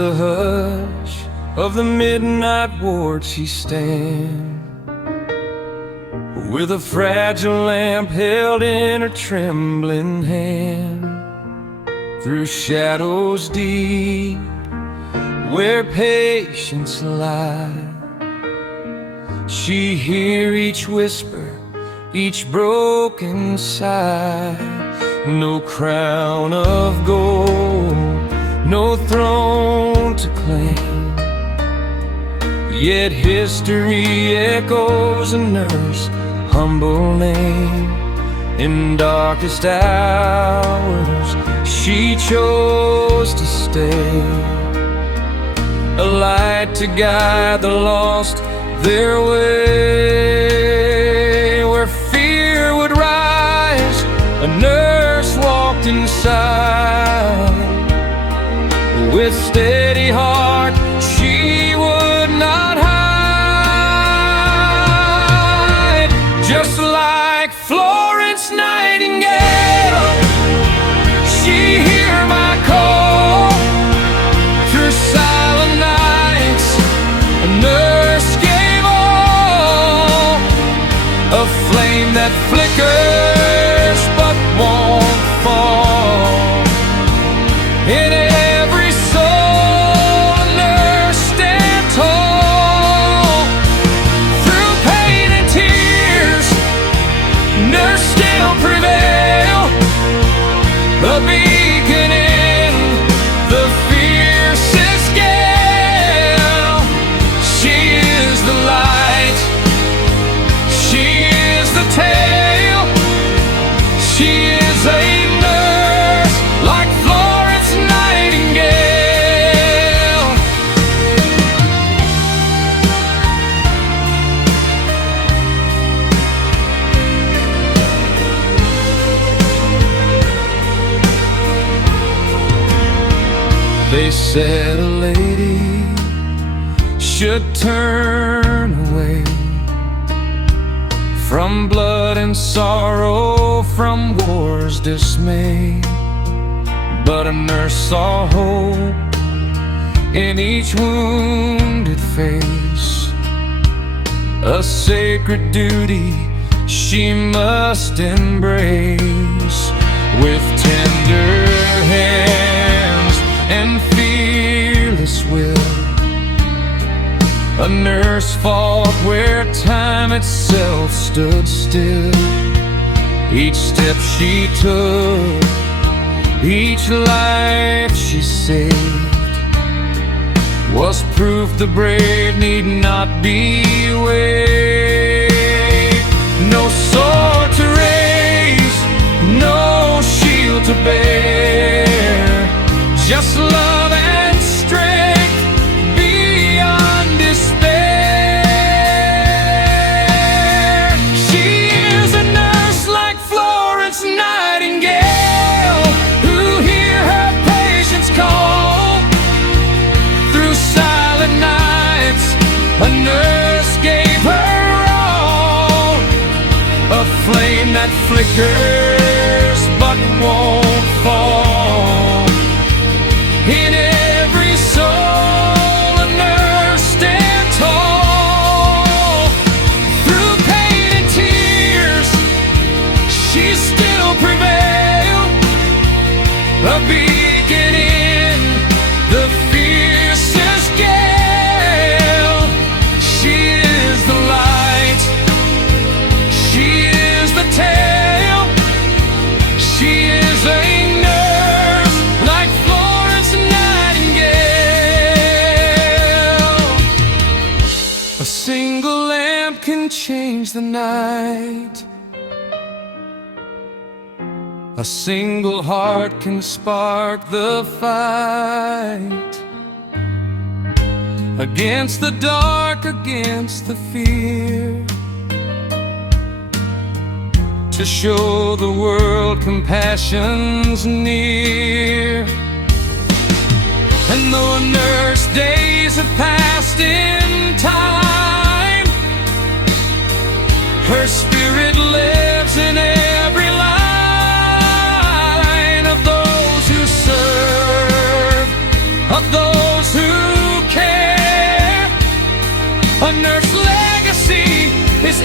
the hush of the midnight ward she stands, with a fragile lamp held in her trembling hand. Through shadows deep where patience lies, she hear each whisper, each broken sigh. No crown of gold, no throne to claim, yet history echoes a nurse's humble name. In darkest hours she chose to stay, a light to guide the lost their way. Where fear would rise, a nurse walked inside. With steady heart she would not hide. Just like Florence Nightingale, she hear my call. Through silent nights a nurse gave all, a flame that flickers but won't fall. In every soul a nurse stand tall. Through pain and tears nurse still prevail, a beacon in the fiercest gale. She is the light, she is the tale, she is a nurse like Florence Nightingale. They said a lady should turn away from blood and sorrow, from war's dismay. But a nurse saw hope in each wounded face, a sacred duty she must embrace. With tender hands and fearless will, a nurse fought where time itself stood still. Each step she took, each life she saved, was proof the brave need not be waived. No sword to raise, no shield to bear, just love and strength beyond despair. She is a nurse like Florence Nightingale, who hear her patients call. Through silent nights a nurse gave her all, a flame that flickers but won't fall. In every soul a nurse stand tall. Through pain and tears she still prevail, a beacon in the fiercest gale. She is the light, she is the tale, she is a nurse like Florence Nightingale. A single lamp can change the night, a single heart can spark the fight. Against the dark, against the fear, to show the world compassion's near. And though a nurse days have passed in time, her spirit lives in every line of those who serve, of those who A nurse legacy is